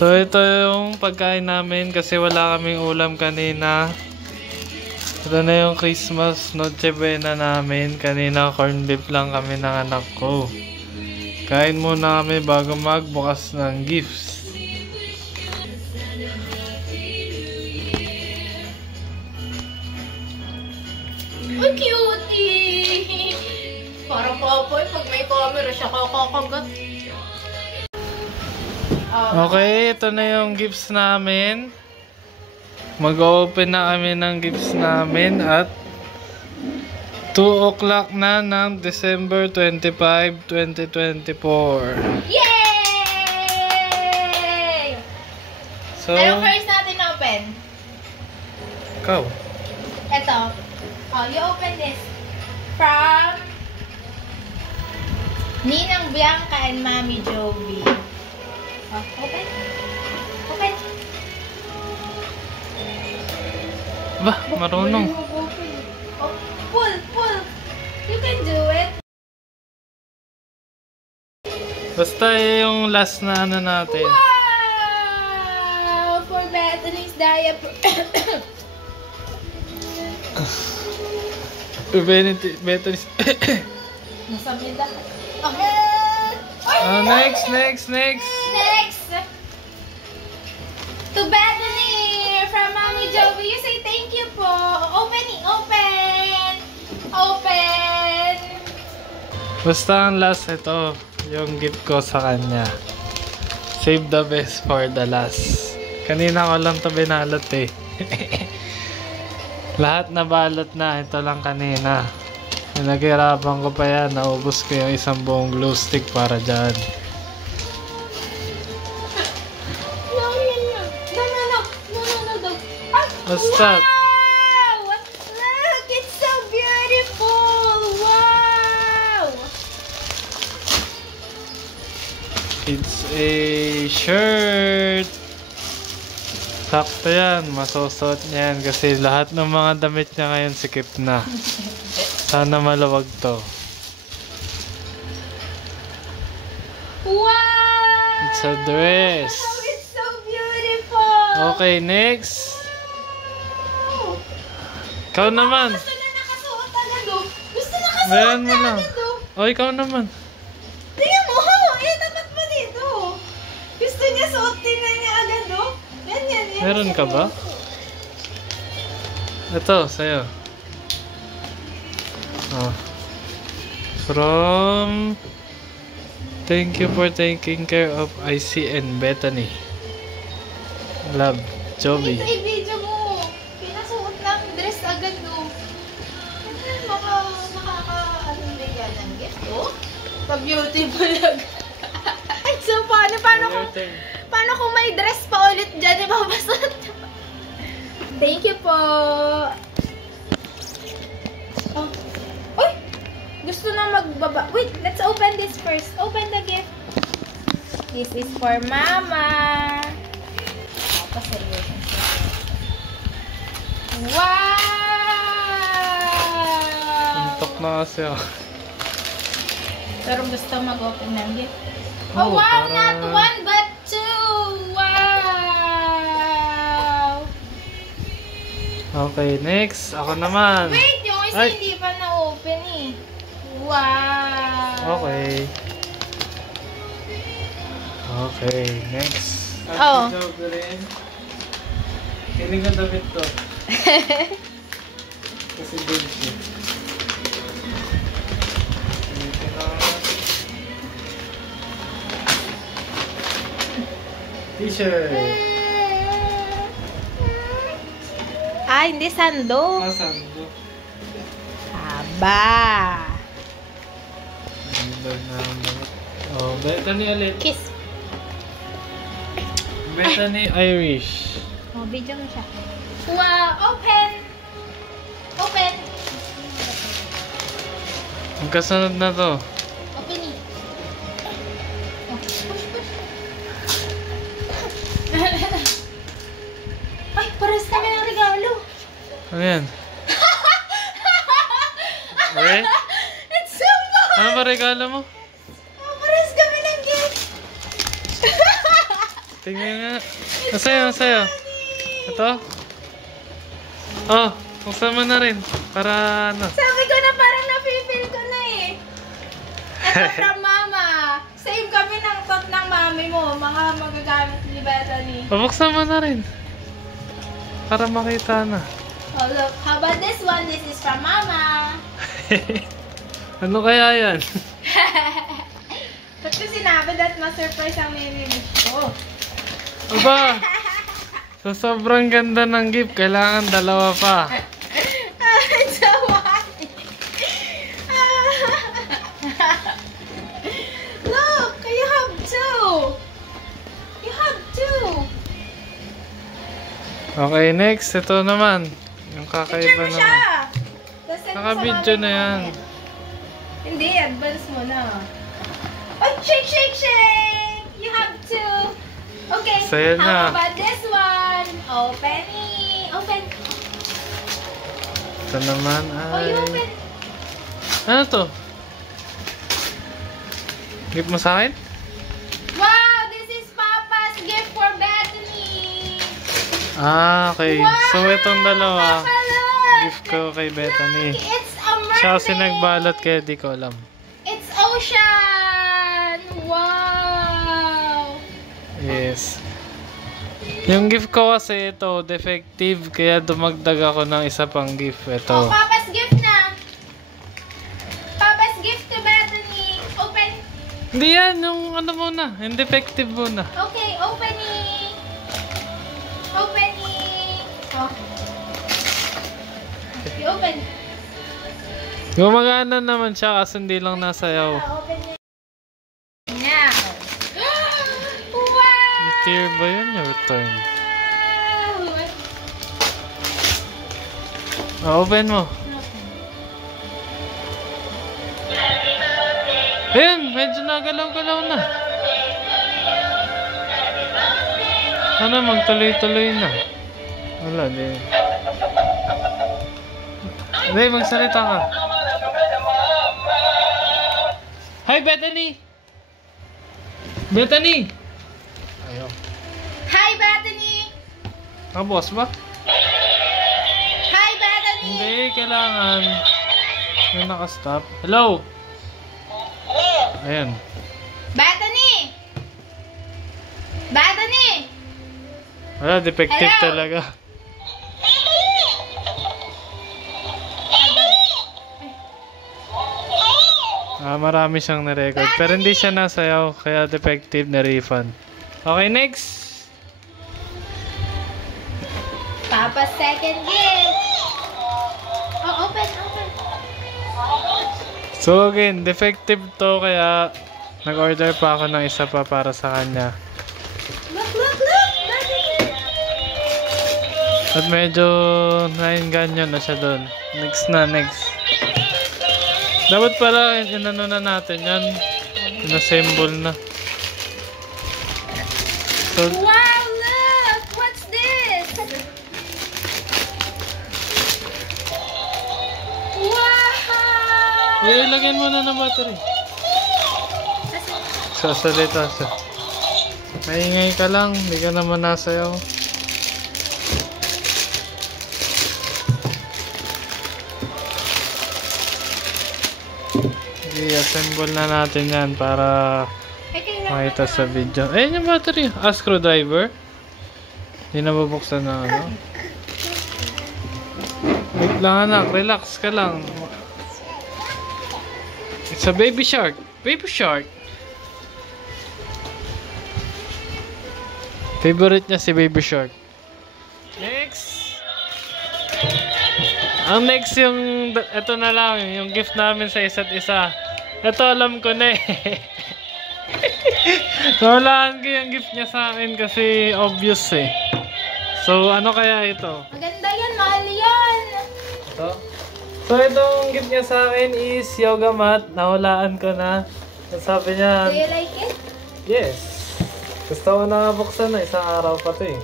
So ito yung pagkain namin kasi wala kaming ulam kanina. Ito na yung Christmas Noche Buena namin. Kanina corn beef lang kami ng anak ko. Kain muna kami bago magbukas ng gifts. Ay, cutie! Parang papoy, pag may camera siya kakakagat. Okay, ito na yung gifts namin. Mag-open na kami ng gifts namin at 2 o'clock na ng December 25, 2024. Yay! So, Ano first natin open? ikaw. Ito. Oh, you open this. From Ninang Bianca and Mami Jovi. Oh, open. Open. Bah, marunong. Oh, pull, pull. You can do it. Basta yung last na ano natin. Wow! For Bethany's diaper. Bethany's. Masabi na. Okay. Next. Next. To Bethany from Mami Jovi. You say thank you po. Open. Basta ang last ito, yung gift ko sa kanya. Save the best for the last. Kanina ko lang ito binalot eh. Lahat na balot na, ito lang kanina. Naghirapan ko pa yan, naubos ko yung isang buong glue stick para dyan. No. Basta. Wow! Look, it's so beautiful! Wow! It's a shirt. Sakto yan, masusot niyan kasi lahat ng mga damit niya ngayon sikip na. Sana maluwag to. Wow! It's a dress. It's so beautiful! Okay, next. Ikaw naman. Gusto na nakasuot agad oh. Gusto nakasuot Bayan mo na lang. agad oh. O, ikaw naman. Tingnan mo, dapat pa dito. Gusto niya suotin na niya agad oh. Yan. Meron ka ba? Ito, sa'yo. Oh. From thank you for taking care of IC and Bethany. Love, Jovi. Ito i-video mo. Pinasuot ng dress agad oh. Nakaka-bigyan ng gift oh. Pa-beautiful agad. So, paano kung may dress pa ulit dyan, ibabasot? Thank you po. Oh. Uy! Gusto na magbaba. Wait, let's open this first. Open the gift. This is for Mama. Wow! Antok na kasi ako. Pero gusto mag-open ng gift. Oh, wow! para... Not one, but two! Wow! Okay, next. Ako naman. Wait, yung isa Ay. hindi pa na-open eh. Wow! Okay. Okay, next. Oh. Kiling ang damit to. Kasi bench. T-shirt. Hindi sando. Sando. Aba. Oh, Bethany ulit. Kiss. Bethany Irish. Oh, video mo siya. Wow! Open! Open! Ang kasunod na to. Open it. Oh, push. Ay, pares kami ng regalo. Ano yan? Okay? It's so fun! Ano ba regalo mo? Pares kami ng gift. Tingnan nga. Masaya, masaya. Ito? Oh, buksan mo na rin. Para ano. Sabi ko na parang napipil ko na eh. Ito from mama. Same kami ng tot ng mami mo. Mga magagamit ni Bethany. Buksan mo na rin. Para makita na. Oh, look. How about this one? This is from mama. Ano kaya yan? Ba't ko sinabi that ma-surprise ang mimimit ko? Aba! So, sobrang ganda ng gift. Kailangan dalawa pa. So what? Look! You have two! You have two! Okay, next. Ito naman. Yung Picture kakaiba mo siya! naman. Tapos send mo sa Naka-video mami na mo. yan. Hindi, advance mo na. Oh, shake, shake, shake! You have two! Okay, Sa'yo how na. about this one? Open it! Open! Ito naman Oh, you ay... open! Ano to? Gift mo sa akin? Wow! This is Papa's gift for Bethany! Ah, okay. Wow! So, itong dalawa. Papa, look! Gift ko kay Bethany. Look, it's a mermaid! Siya kasi nagbalot kaya di ko alam. It's ocean! Wow! Yes. Yung gift ko kasi ito, defective. Kaya dumagdag ako ng isa pang gift. Oh, Ito. Papa's gift na! Papa's gift to Bethany! Open! Hindi yan. Yung ano muna. Yung defective muna. Okay, opening! Opening! Oh. You open. Gumagana naman siya kasi hindi lang nasayaw. Open it. Now. Wow! Tear ba yun? Your turn. Open mo. Ayun, medyo nagalaw-galaw na. Sana magtuloy-tuloy na. Wala, di. Hindi, magsalita ka. Hi, Bethany! Bethany! Ayaw. Hi, Bethany! Boss ba? Hi, Bethany! Hindi, kailangan. Yung nakastop. Hello! Ayan. Bethany! Bethany! Wala, defective Hello? talaga. Marami siyang na-record. Pero hindi siya nasayaw, kaya defective na refund. Okay, next! Papa's second gift! Oh, open, open. So again, defective to, kaya nag-order pa ako ng isa pa para sa kanya. Look, look, look! Bethany! At medyo nainganyo na siya doon. Next na, next. Dapat pala, inano na natin yan. Inassemble na. So, Wow, look! What's this? Wow! ilagyan mo na ng battery. Sasalita siya. Maingay ka lang, hindi ka naman nasayaw. I-assemble na natin yan para makita sa video. Ayun yung battery. Screwdriver. Hindi na bubuksan na ano. Wait lang anak, relax ka lang. It's a baby shark. Baby shark. Favorite niya si baby shark. Next. Ang next yung, ito na lang, yung gift namin sa isa't isa. Ito alam ko na eh. Nawalaan ko yung gift niya sa akin kasi obvious eh. So ano kaya ito? Maganda yan, mahal yan. Ito? So itong gift niya sa akin is yoga mat. Nawalaan ko na. Sabi niya, Do you like it? yes. Gusto ko na buksan na, isang araw pa to eh.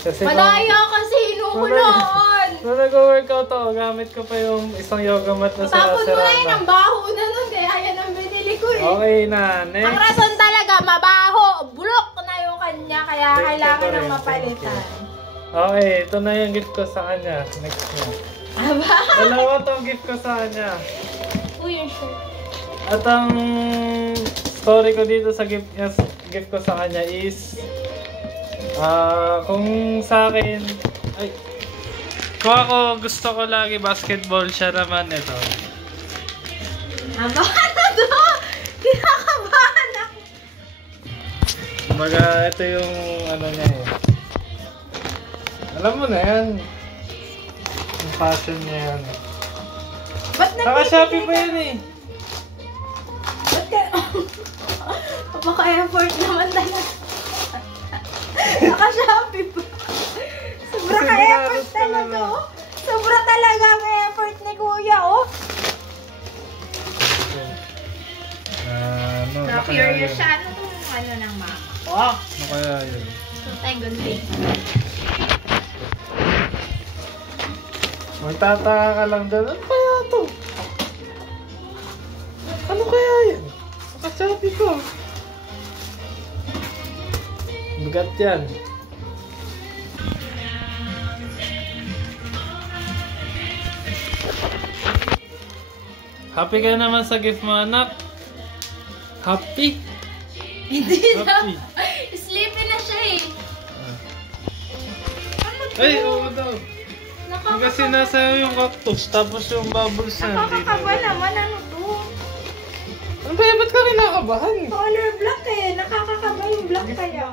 Kasi Madaya kasi inuulaan. nung nag-workout ako, gamit ko pa yung isang yoga mat na Tapon mo na sira-sira yun, na. ang baho na nun eh. Ayan ang binili ko eh. Okay na, Ang next. rason talaga, mabaho. Bulok na yung kanya. niya, kaya Thank you kailangan pa rin, ng mapalitan. Okay, ito na yung gift ko sa kanya. Next na. Aba? Dalawa tong gift ko sa kanya. Uy, yung shirt. At ang story ko dito sa gift ko sa kanya is kung sa akin ay kung ako gusto ko lagi basketball, siya naman ito. Aba, ano to? Kinakabahan ako. Kumbaga, ito yung ano niya eh. Alam mo na yan. Yung passion niya yan. Ba't Naka-Shopee pa yan eh. Ba't ka? Napaka-effort naman talaga. Naka-Shopee pa. Sobra Kasi ka-effort binaros ka na talaga, lang. oh. Sobra talaga ang effort ni Kuya, oh. Ano So, kaya curious yun? siya. Ano itong ano ng mama? Ano kaya yun? So, tayo gunting. Magtataka ka lang doon. Ano kaya to? Ano kaya yan? Naka-Shopee ko. Bigat yan. Happy ka naman sa gift mo, anak? Happy? Hindi na. Happy. Sleepy na siya eh. Ano to? Ay, oo daw. Kasi nasa yung cactus, tapos yung bubbles na. Nakakakaba naman. Ano to? Ano ba yan? Ba't ka kinakabahan? Color black eh. Nakakakaba yung black kaya.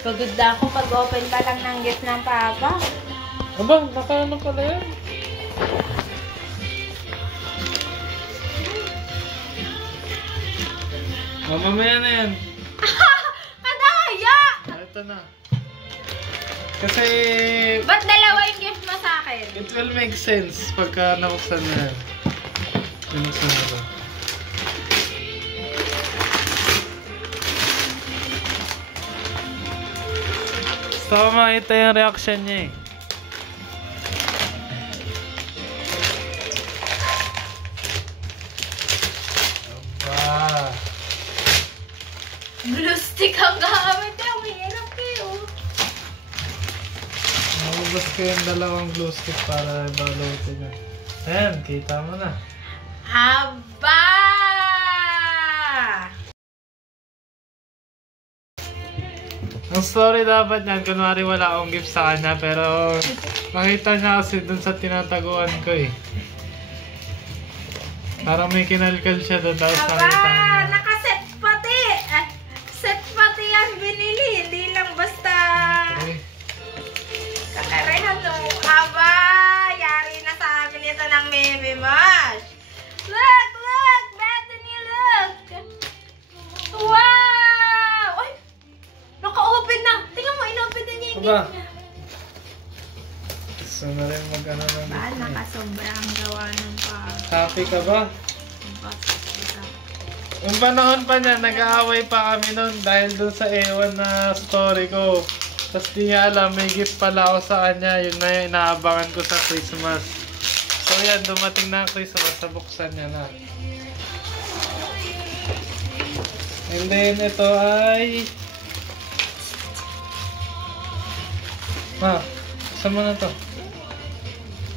Pagod na ako pag-open pa lang ng gift ng papa. Aba, naka-ano pala yan? Mamamaya na yan. Kadaya! Ito na. Kasi Ba't dalawa yung gift mo sa akin? it will make sense pagka nabuksan na yan. Binuksan na ito. Gusto ko makita yung reaction niya eh. Aba. Glue stick ang gamit eh. Mahirap kayo. Nabubos ko yung dalawang glue stick para ibalutin yun. Ayan, kita mo na. Aba! Ang story dapat niyan, kunwari wala akong gift sa kanya, pero nakita niya kasi dun sa tinataguan ko eh. Parang may kinalkal siya doon, tapos nakita Aba! niya. Nakaset pati! Set pati yan binili. Hindi lang basta... Okay. Kakarehan no. Aba! Yari na sa amin ito ng Baby Mosh. Look! Look! Bethany, look! Wow! Ay! Naka-open na! Tingnan mo, in-open na niya yung Aba. gift niya. Gusto na rin mag-ano ng Ba, gift niya. nakasobra ang gawa ng Happy ka ba? Yung panahon pa niya, nag-aaway pa kami noon dahil doon sa ewan na story ko. Tapos di niya alam, may gift pala ako sa kanya. Yun na yung inaabangan ko sa Christmas. So yan, dumating na ang Christmas, nabuksan niya na. And then ito ay... Ma, saan mo na to?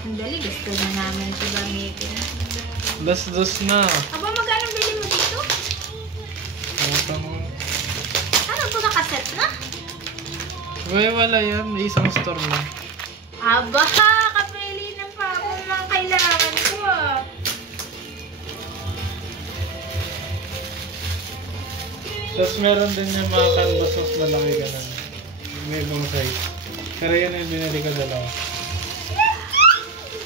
Ang dali, gusto na namin ito gamitin. Dos-dos na. Aba, magkano bili mo dito? Buta mo. Ano ito, nakaset na? Wala yan. Isang store lang. Aba, kapili ng papa mga kailangan ko ah. Tapos meron din yung mga canvas mas malaki ka na. May ibang size. Pero yan yung binili ko dalawa.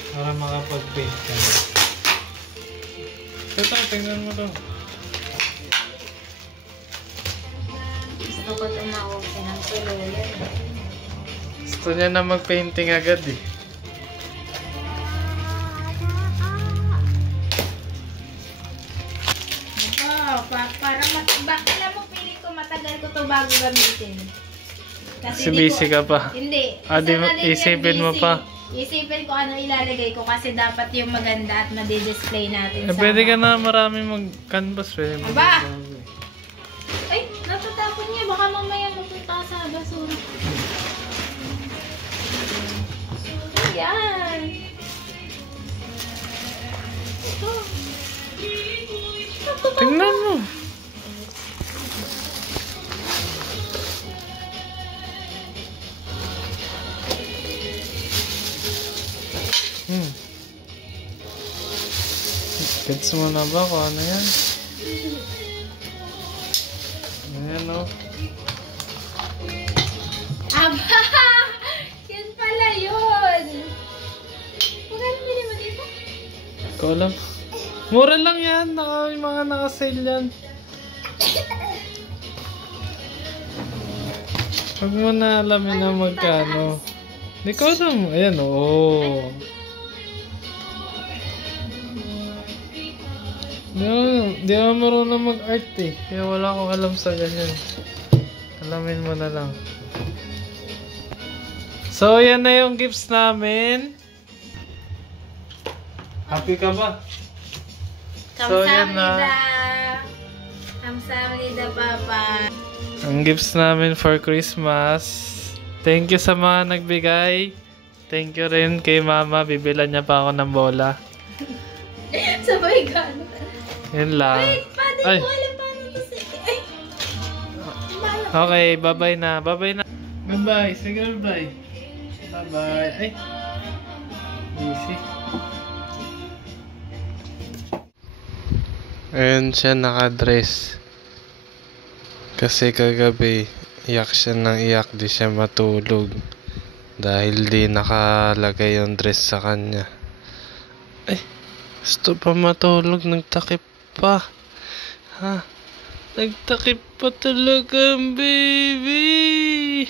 Para makapag-paint ka na. Ito, tingnan mo to. Gusto ko ito ma-open ang tuluyan. Gusto niya na mag-painting agad eh. Para alam mo, pili ko matagal ko ito bago gamitin. Kasi busy ka pa. Hindi. Di Isa na din yung isipin mo busy. pa. Isipin ko ano ilalagay ko kasi dapat yung maganda at madi-display natin sa... Pwede ka na marami mag-canvas. Pwede Aba! Ay, natatapon Buksan niya, baka mamaya mapunta ka sa basura. Ayan. Ito. Tingnan mo. Gets mo na ba kung ano yan? Ayan o. Aba! Yan pala yun! Magkano bili mo dito? Ikaw alam. Mura lang yan. May mga naka-sale yan. Huwag mo na alamin na magkano. Hindi ko alam. Ayan o. Di ako marunong mag-art eh. Kaya wala akong alam sa ganyan. Alamin mo na lang. So, yan na yung gifts namin. Happy ka ba? So, yan na. Kamsahamnida, Papa. Ang gifts namin for Christmas. Thank you sa mga nagbigay. Thank you rin kay Mama. Bibilan niya pa ako ng bola. Sabay gano'n. Yun lang. Wait, pa, di Ay. ko alam paano to say. Ay! Okay, bye-bye na. Bye-bye na. Goodbye. Say goodbye. Bye-bye. Ay. Easy. Ayun siya nakadress. Kasi kagabi, iyak siya ng iyak. Di siya matulog. Dahil di nakalagay yung dress sa kanya. Ay. Gusto pa matulog. Nagtakip pa. Ha? Nagtakip pa talaga ang baby.